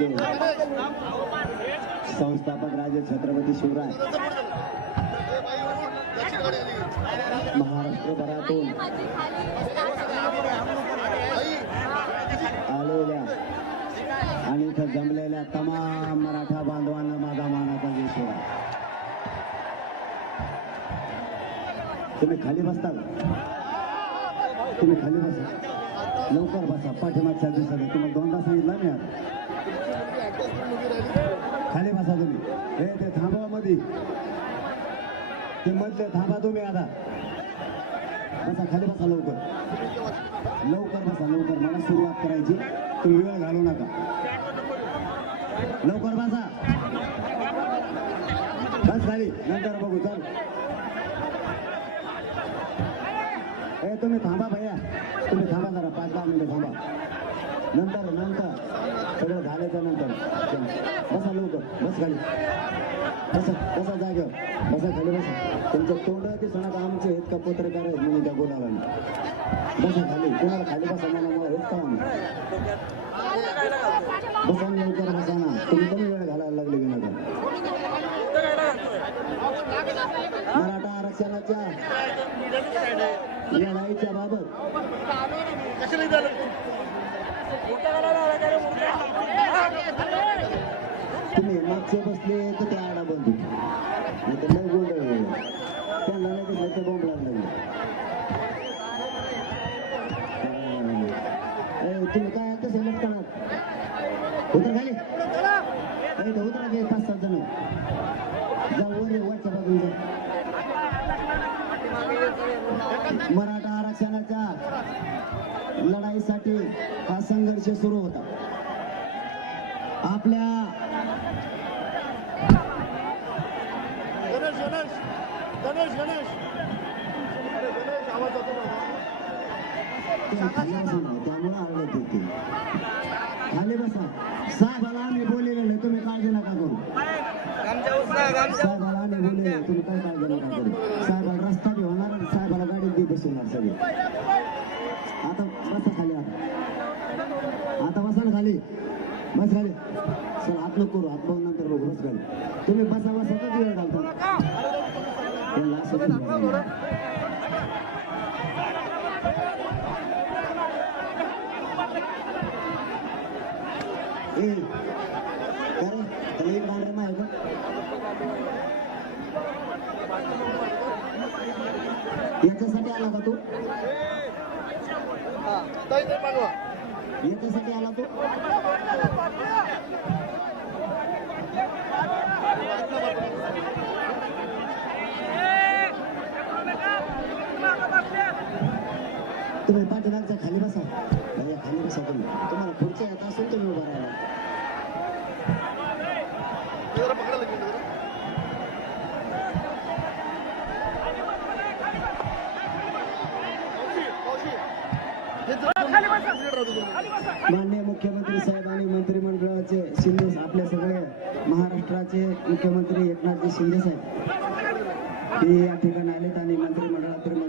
संघटनेचे संस्थापक राजे छत्रपती शिवराय. महाराष्ट्रभरातून आलेल्या आणि इथं जमलेल्या तमाम मराठा बांधवांना माझा मानाचा देश तुम्ही खाली बसता तुम्ही खाली बसा. लवकर बसा. पाठीमागच्या दिवसात तुम्हाला दोनदा सांगितलं मी आता. खाली बसा तुम्ही. हे ते थांबवा मध्ये ते मधले थांबा तुम्ही आता. बसा खाली बसा लवकर. लवकर बसा लवकर. मला सुरुवात करायची. तुम्ही वेळ घालू नका. लवकर बसा. बस खाली. नंतर बघू. चल. ए तुम्ही थांबा भैया. तुम्ही थांबा जरा. पाच दहा मिनिटं थांबा. नंतर नंतर. सगळं झाल्याच्यानंतर. बसा लवकर. बस खाली. बसा बसा जाग बसा खाली बसा. तुमचं तोंड ते सणात आमचे आहेत का पत्रकार आहेत म्हणून त्या गोलाला बसा खाली. तुम्हाला खाली बसा मला मला हेच का बसा लवकर बसा ना. तुम्ही कमी वेळ घालायला लागले विनाकारण मराठा आरक्षणाच्या लढाईच्या बाबत. तुम्ही मागचे बसले तर त्या आडा बंधू नाही तर लय गोंधळ होईल. त्यांना नाही दिसलं तर बोंब लागलं तुम्ही काय कसं लटकणार उतर खाली. अरे तर उतरा की पाच सात जण. जा वर ये, वरच्या बाजूला जा. मराठा आरक्षणाच्या लढाईसाठी हा संघर्ष सुरू होता. आपल्या गणेश गणेश गणेश गणेश. त्यामुळे होते खाली बसा. साहेबाला आम्ही बोललेलो नाही. तुम्ही काळजी नका करू. साहेबाला आम्ही बोललेलो तुम्ही काय काळजी नका करू. साहेबाला रस्ता बी होणार साहेबाला गाडीत बी बसवणार सगळे. आता बसा खाली आता आता बसा ना खाली बस खाली सर हात नको करू हात बघून नंतर तुम्ही बसा बसा तर वेळ घालतो? त्यांना असं ए अरे आहे का? याच्यासाठी आला का तू? याच्यासाठी आला तू? तुम्ही पाठीमागचा खाली बसा. भैया खाली बसा तुम्ही. तुम्हाला पुढच्या येत असेल तुम्ही उभा राहिला माननीय मुख्यमंत्री साहेब आणि मंत्रिमंडळाचे शिंदे आपल्या सगळे महाराष्ट्राचे मुख्यमंत्री एकनाथजी शिंदे साहेब. हे या ठिकाणी आलेत आणि मंत्रिमंडळातील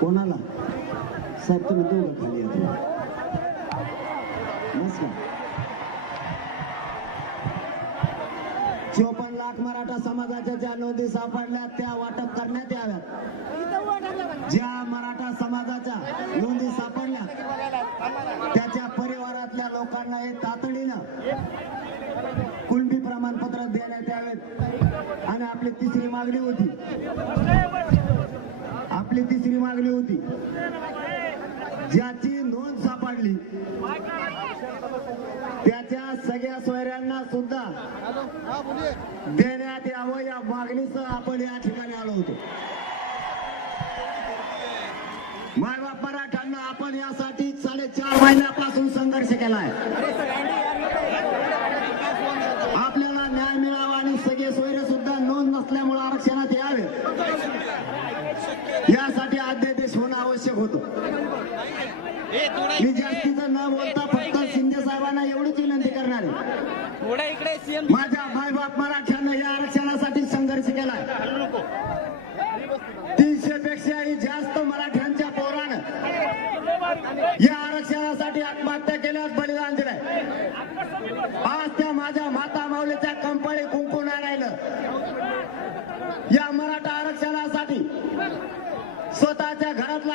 कोणाला? साहेब तुम्ही दोघं खाली येतो चोपन्न लाख मराठा समाजाच्या ज्या नोंदी सापडल्या त्या वाटप करण्यात याव्यात. ज्या मराठा समाजाच्या नोंदी सापडल्या त्याच्या परिवारातल्या लोकांना हे तातडीनं कुणबी प्रमाणपत्र देण्यात यावेत. आणि आपली तिसरी मागणी होती आपली तिसरी मागणी होती. ज्याची नोंद सापडली त्याच्या सगळ्या सोयऱ्यांना सुद्धा देण्यात यावं या मागणीसह आपण या ठिकाणी आलो होतो. मायबाप मराठ्यांना आपण यासाठी साडेचार महिन्यापासून संघर्ष केलाय आपल्याला न्याय मिळावा आणि सगळे सोयरे सुद्धा नोंद नसल्यामुळे आरक्षणात यावे यासाठी आद्य आदेश होणं आवश्यक होतं. मी जास्तीचं न बोलता फक्त शिंदे साहेबांना एवढीच विनंती करणार आहे. माझ्या मायबाप मराठ्यानं या आरक्षणासाठी संघर्ष केलाय तीनशे पेक्षाही जास्त मराठ्यांच्या पोरानं या आरक्षणासाठी आत्महत्या केल्यास बलिदान दिलंय आज त्या माझ्या माता माऊलीच्या कंपनी कुंकून राहिलं या मराठा आरक्षणासाठी स्वतःच्या घरातला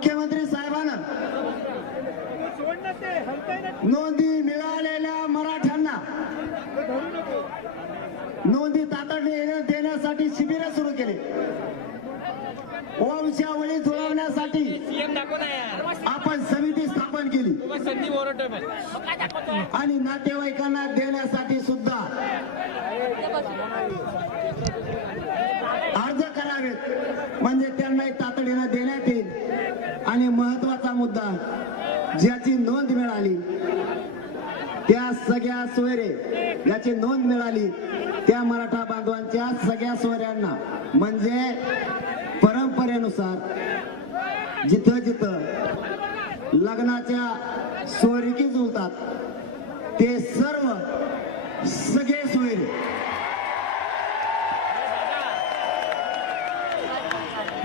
मुख्यमंत्री साहेबांना नोंदी मिळालेल्या मराठ्यांना नोंदी तातडीने देण्यासाठी शिबिर सुरू केले. वंशावळी जुळवण्यासाठी आपण समिती स्थापन केली. आणि नातेवाईकांना देण्यासाठी सुद्धा अर्ज करावेत. म्हणजे त्यांना तातडीनं देण्यात येईल. आणि महत्त्वाचा मुद्दा ज्याची नोंद मिळाली त्या सगळ्या सोयरे याची नोंद मिळाली त्या मराठा बांधवांच्या सगळ्या सोयऱ्यांना. म्हणजे परंपरेनुसार जिथं जिथं लग्नाच्या सोयरिकी जुळतात ते सर्व सगळे सोयरे.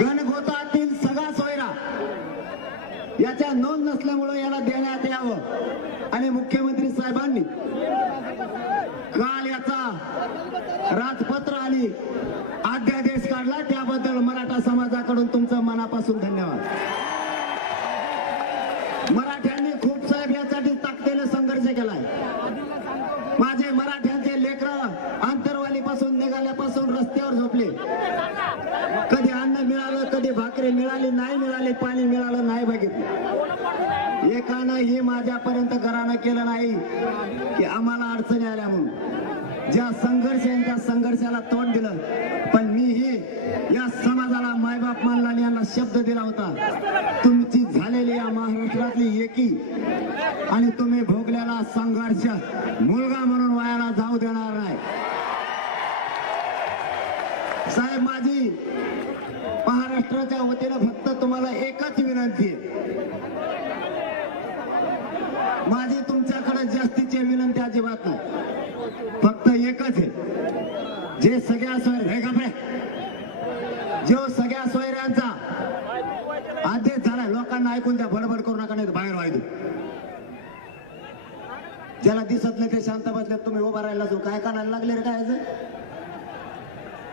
गणगोतातील याला नोंद नसल्यामुळं याला देण्यात यावं. आणि मुख्यमंत्री साहेबांनी काल याचा राजपत्र आणि अध्यादेश काढला. त्याबद्दल मराठा समाजाकडून तुमचं मनापासून धन्यवाद. मराठ्यांनी खूप साहेब यासाठी ताकदीने संघर्ष केलाय. माझे मराठ्यांचे लेकर आंतरवालीपासून निघाल्यापासून रस्त्यावर झोपले. कधी अन्न मिळालं कधी भाकरी मिळाली नाही मिळाली पाणी मिळालं नाही बघितलं एकानंही माझ्यापर्यंत घरानं केलं नाही की आम्हाला अडचणी आल्या म्हणून. ज्या संघर्ष आहे त्या संघर्षाला तोंड दिलं पण मी हे या समाजाला मायबाप मानला आणि यांना शब्द दिला होता तुमची झालेली या महाराष्ट्रातली एकी आणि तुम्ही भोगलेला संघर्ष मुलगा म्हणून वायाला जाऊ देणार नाही. साहेब माझी महाराष्ट्राच्या वतीनं फक्त तुम्हाला एकच विनंती आहे. माझी तुमच्याकडे जास्तीची विनंती अजिबात नाही. फक्त एकच आहे. जे सगळ्या सोयर हे गप्रे जो सगळ्या सोयऱ्यांचा आदेश झाला लोकांना ऐकून द्या बडबड करू नका नाही तर बाहेर व्हायचं ज्याला दिसत नाही ते शांत बसल्यात तुम्ही उभा राहिला काय कानाला लागले रे काय याचं? खाली बसवा खाली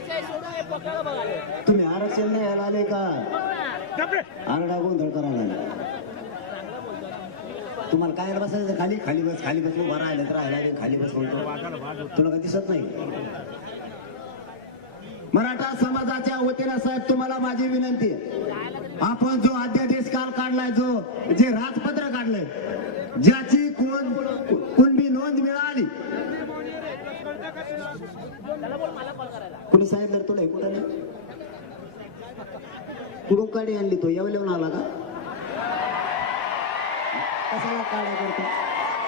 हे पकडा बघायला तुम्ही आरक्षण द्यायला आले का? आरडा गोंधळ करायला तुम्हाला काय बसायचं? खाली? खाली बस खाली बस उभा राहिलं तर राहिला नाही, खाली बस तुला काही दिसत नाही? मराठा समाजाच्या वतीनं साहेब तुम्हाला माझी विनंती. आपण जो अध्यादेश काल काढलाय जो जे राजपत्र काढलंय ज्याची कोण कुणबी नोंद मिळाली कुणी सांगितलं तुला हे कुठं नाही कुठून काढी आणली तो? येवल्याहून आला का? कशाला काढा करतो?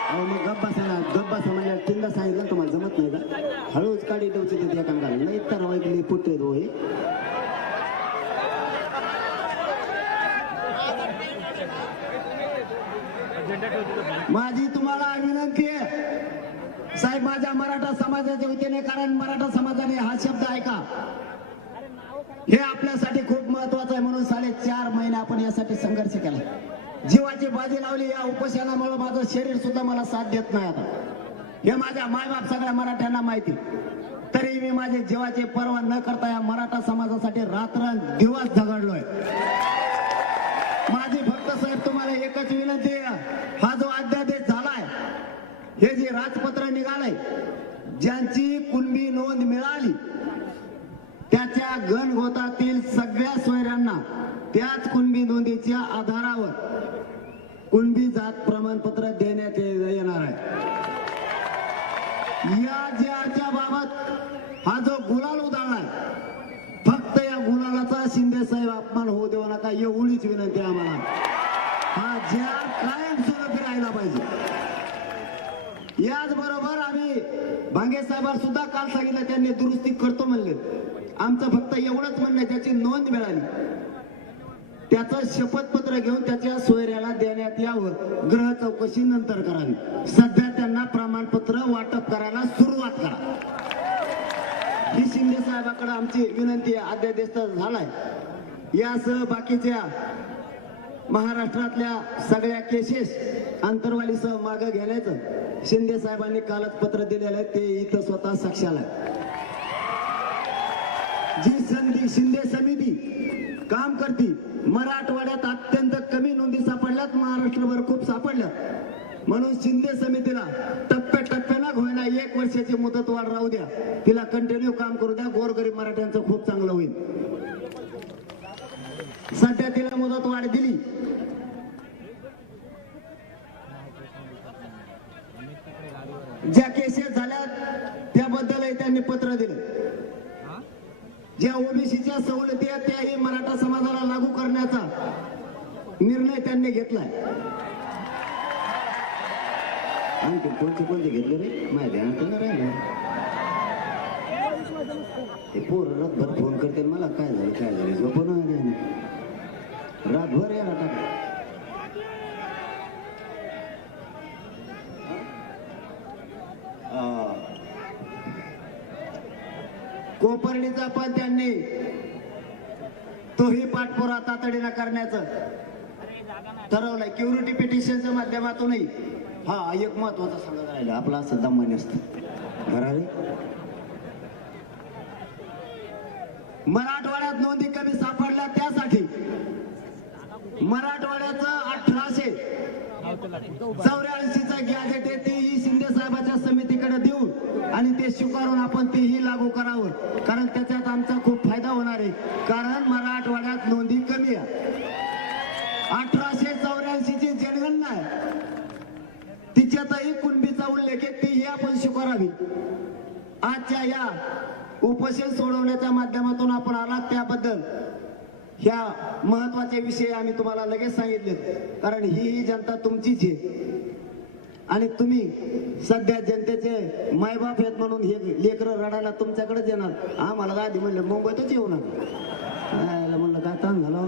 अहो मग गप्पा सांगा गप्पा समजल्या तीनदा सांगितलं तुम्हाला जमत नाही का? हळूच काढी ठेवची तिथे एखादा नाही तर वैकली पुट्टे दो हो हे. माझी तुम्हाला विनंती आहे. साहेब माझ्या मराठा समाजाच्या वतीने कारण मराठा समाजाने हा शब्द ऐका. हे आपल्यासाठी खूप महत्वाचं आहे म्हणून साडेचार महिने आपण यासाठी संघर्ष केला. जीवाची बाजी लावली या उपोषणामुळे माझं शरीर सुद्धा मला साथ देत नाही आता. हे माझ्या मायबाप सगळ्या मराठ्यांना माहिती तरी मी माझे जीवाची पर्वा न करता या मराठा समाजासाठी रात्र दिवस झगडलोय. माझी फक्त साहेब तुम्हाला एकच विनंती आहे. हा जो अध्यादेश झालाय हे पत्र निघालंय. ज्यांची कुणबी नोंद मिळाली त्याच्या गणगोतातील सगळ्या सोयऱ्यांना त्याच कुणबी नोंदीच्या आधारावर कुणबी जात प्रमाणपत्र देण्यात येणार आहे. या ज्याच्या बाबत हा जो गुलाल उधळलाय फक्त या गुलालाचा शिंदे साहेब अपमान होऊ देऊ नका एवढीच विनंती आम्हाला. हा ज्या कायम स्वरूपी राहिला पाहिजे. याचबरोबर आम्ही भांगे साहेबांना सुद्धा काल सांगितलं त्यांनी दुरुस्ती करतो म्हणले. आमचं फक्त एवढंच म्हणणं त्याची नोंद मिळाली. त्याचं शपथपत्र घेऊन त्याच्या सोयऱ्याला देण्यात यावं. ग्रह चौकशी नंतर करावी. सध्या त्यांना प्रमाणपत्र वाटप करायला सुरुवात करा. ही शिंदे साहेबांकडे आमची विनंती आहे अध्यादेश तर झालाय. यासह बाकीच्या महाराष्ट्रातल्या सगळ्या केसेस अंतरवालीसह मागं घेण्याचं शिंदे साहेबांनी कालच पत्र दिलेलं आहे. ते इथं स्वतः साक्षाला जी संधी शिंदे समिती काम करती मराठवाड्यात अत्यंत कमी नोंदी सापडल्यात महाराष्ट्रभर खूप सापडल्या. म्हणून शिंदे समितीला टप्प्याटप्प्यानं होईना एक वर्षाची मुदत वाढ राहू द्या. तिला कंटिन्यू काम करू द्या. गोरगरीब मराठ्यांचं खूप चांगलं होईल. सध्या तिला मुदत वाढ दिली. ज्या केसेस झाल्या त्याबद्दलही त्यांनी पत्र दिलं. ज्या ओबीसीच्या सवलती आहेत त्याही मराठा समाजाला लागू करण्याचा निर्णय त्यांनी घेतलाय. आणखी कोणते कोणते घेतले रे? राहिलं. हे पोर रातभर फोन करते मला काय झालं काय झालं? झोपण राहिली. रातभर यायला टाक कोपर्डीचा पण त्यांनी. तोही पाठपुरा तातडीनं करण्याचं. ठरवलंय. क्युरिटी पिटिशनच्या माध्यमातूनही. हा एक महत्त्वाचा सांगत राहिलं. आपला असं दमाने असत. मराठवाड्यात नोंदी कमी सापडल्या त्यासाठी. मराठवाड्याचं अठराशे चौऱ्याऐंशीचा गॅजेट आहे तेही शिंदे आणि ते स्वीकारून आपण तेही लागू करावं. कारण त्याच्यात आमचा खूप फायदा होणार आहे. कारण मराठवाड्यात नोंदी कमी आहे. अठराशे चौऱ्याऐंशी ची जनगणना आहे. तिच्यातही कुणबीचा उल्लेख आहे तीही आपण स्वीकारावी. आजच्या या उपोषण सोडवण्याच्या माध्यमातून आपण आलात त्याबद्दल. ह्या महत्त्वाचे विषय आम्ही तुम्हाला लगेच सांगितले कारण ही ही जनता तुमचीच आहे. आणि तुम्ही सध्या जनतेचे मायबाप आहेत म्हणून हे लेकरं रडायला तुमच्याकडेच येणार. आम्हाला आधी म्हणलं मुंबईतच येऊ नका. म्हणलं काय ताण झालं हो?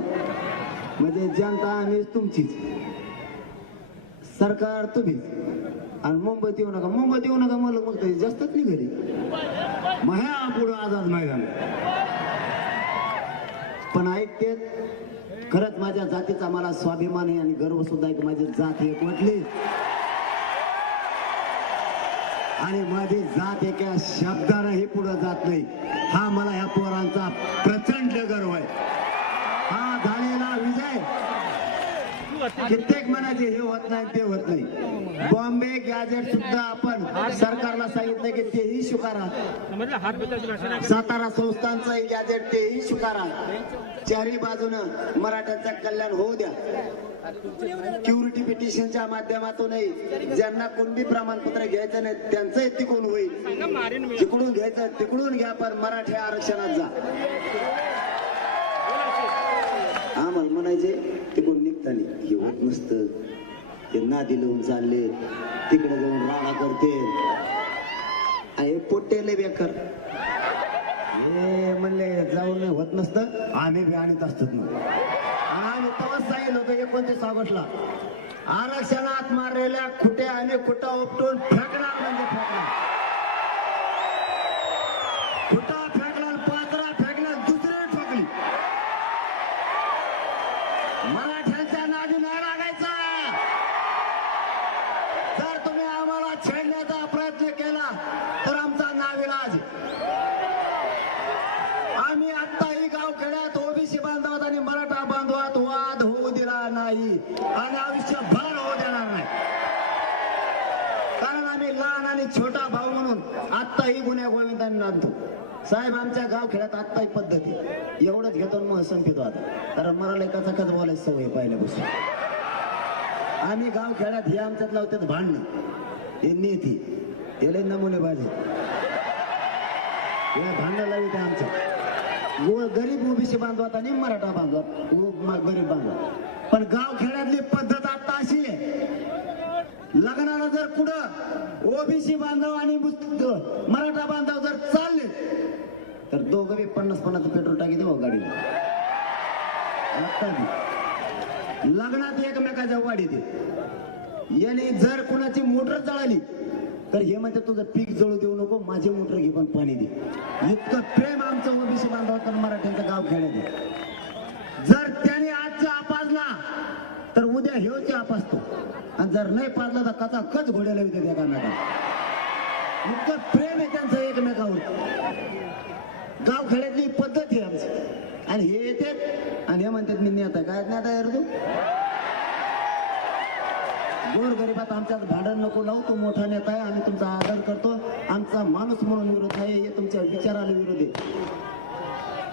म्हणजे जनता आम्ही तुमचीच. सरकार तुम्ही आणि मुंबईत येऊ नका. मुंबईत येऊ नका मला मग जास्तच नाही घरी. मग ह्या पुढं आझाद मैदान. पण ऐकते खरंच माझ्या जातीचा मला स्वाभिमान आहे आणि गर्व सुद्धा एक माझी जात एक म्हटली. आणि माझी जात एका शब्दानंही पुढे जात नाही. हा मला ह्या पोरांचा प्रचंड गर्व आहे. हा झालेला विजय. कित्येक म्हणायचे हे होत नाही ते होत नाही. बॉम्बे गॅजेट सुद्धा आपण सरकारला सांगितलं की तेही स्वीकारा. सातारा संस्थांचं गॅजेट तेही स्वीकारा. चारी बाजूनं मराठ्याचं कल्याण होऊ द्या. क्युरिटी पिटिशनच्या माध्यमातूनही ज्यांना कुणबी प्रमाणपत्र घ्यायचं नाही त्यांचंही तिकडून होईल. जिकडून घ्यायचं तिकडून घ्या पण मराठी आरक्षणात जा. आम्हाला म्हणायचे तिकडून निघताना हे होत नसतं ते नादी लावून चालले. तिकडे जाऊन राडा करते. आहे पोट्टेले बेकार. हे म्हणले जाऊन नाही होत नसतं. आम्ही बी आणत असतात ना आम्ही तेव्हाच सांगितलं होतं एकोणतीस ऑगस्टला. आरक्षणात मारलेल्या खुट्या आणि खुटा उपटून फेकणार म्हणजे फेकणार. नाही. आणि आयुष्यभर होऊ देणार नाही. कारण आम्ही लहान आणि छोटा भाऊ म्हणून आत्ताही गुन्ह्या गोविंदांनी नांदतो साहेब आमच्या गाव खेड्यात आत्ताही पद्धती. एवढंच घेतो मग संपितो आता. कारण मला एकाचा कच बोलायची सवय पहिल्यापासून. आम्ही गाव खेड्यात हे आमच्यात लावतात भांडणं. हे नेती. याला लय नमुने बाजे या भांडण लावित आमच्या गो- गरीब ओबीसी बांधवात आणि मराठा बांधवात गरीब बांधवात पण गाव खेड्यातली पद्धत आता अशी आहे. लग्नाला जर कुठं ओबीसी बांधव आणि मराठा बांधव जर चालले तर दोघं बी पन्नास पन्नास पेट्रोल टाकी देऊ हो गाडीला. लग्नात एकमेकाच्या वाढी दे याने जर कुणाची मोटर जळाली तर हे म्हणते तुझं पीक जळू देऊ नको माझे मोटर घे पण पाणी दे. इतकं प्रेम आमचं ओबीसी बांधव तर मराठ्यांचं गाव खेळत आजचा आपाजला तर उद्या ह्योच आपासतो आणि जर नाही पाजला तर कचा कच घोड्याला येते त्या कर्नाटक इतकं प्रेम आहे त्यांचं एकमेकावर. गाव खेड्यातली पद्धत आहे आमची. आणि हे येतात आणि हे म्हणतात मी नेता काय नेता यार तू? गोर गरिबात आमच्यात भांडण नको लावू तो मोठा नेता आहे आम्ही तुमचा आदर करतो. आमचा माणूस म्हणून विरोध आहे हे तुमच्या विचाराला विरोध आहे.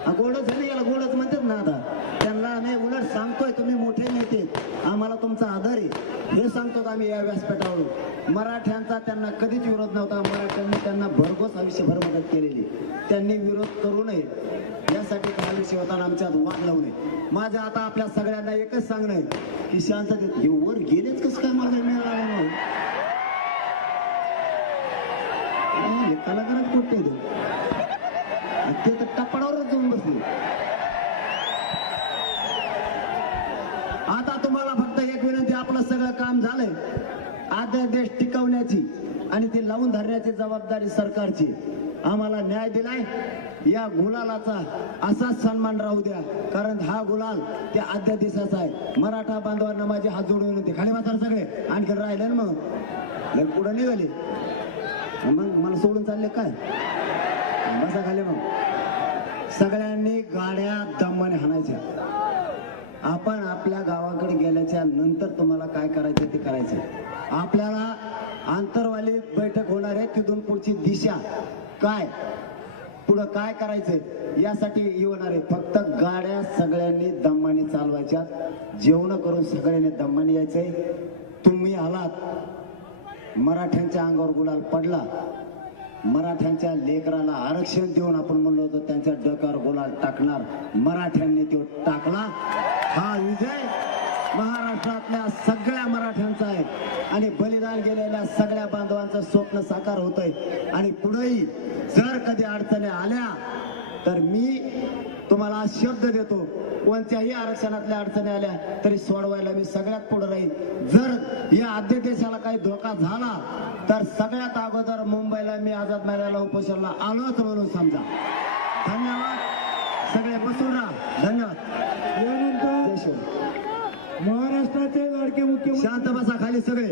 गोडच आहे याला गोडच म्हणतात ना आता. त्यांना आम्ही उलट सांगतोय तुम्ही मोठे नेते. आम्हाला तुमचा आधार आहे. हे सांगतो आम्ही या व्यासपीठावर मराठ्यांचा त्यांना कधीच विरोध नव्हता. मराठ्यांनी त्यांना भरघोस आयुष्यभर मदत केलेली. त्यांनी विरोध करू नये. यासाठी काही शिवताना आमच्यात वाद लावू नये. माझं आता आपल्या सगळ्यांना एकच सांगणं आहे की शांततेत हे वर गेलेच कसं काय माझा मिळालं नाही हे कलाकारच कुठे ते ते तर टप्पाडावरच जाऊन बसले. आता तुम्हाला फक्त एक विनंती आपलं सगळं काम झालंय. आद्य देश टिकवण्याची आणि ते लावून धरण्याची जबाबदारी सरकारची. आम्हाला न्याय दिलाय. या गुलालाचा असाच सन्मान राहू द्या. कारण हा गुलाल त्या अध्यादेशाचा देशाचा आहे. मराठा बांधवांना माझे हात जोडून विनंती. खाली मात्र सगळे. आणखी राहिले ना मग. पुढे निघाले. मग मला सोडून चालले काय? बसा खाली मग. सगळ्यांनी गाड्या दमाने हाणायच्या. आपण आपल्या गावाकडे गेल्याच्यानंतर तुम्हाला काय करायचं ते करायचं. आपल्याला आंतरवाली बैठक होणार आहे तिथून पुढची दिशा काय? पुढं काय करायचं? यासाठी येणार आहे. फक्त गाड्या सगळ्यांनी दमाने चालवायच्या. जेवण करून सगळ्यांनी दमाने यायचंय. तुम्ही आलात. मराठ्यांच्या अंगावर गुलाल पडला. मराठ्यांच्या लेकराला आरक्षण देऊन आपण म्हणलो होतो त्यांच्या डोक्यावर गोला टाकणार. मराठ्यांनी तो टाकला. हा विजय महाराष्ट्रातल्या सगळ्या मराठ्यांचा आहे. आणि बलिदान गेलेल्या सगळ्या बांधवांचं स्वप्न साकार होत आहे आणि पुढेही जर कधी अडचणी आल्या तर मी तुम्हाला शब्द देतो कोणत्याही आरक्षणातल्या अडचणी आल्या तरी सोडवायला मी सगळ्यात पुढे राहील जर या आद्य देशाला काही धोका झाला तर सगळ्यात अगोदर मुंबईला मी आझाद मैदानाला उपोषणाला आलोच म्हणून समजा. धन्यवाद. सगळे बसून राहा. धन्यवाद. महाराष्ट्राचे लाडके मुख्यमंत्री शांत बसा खाली सगळे.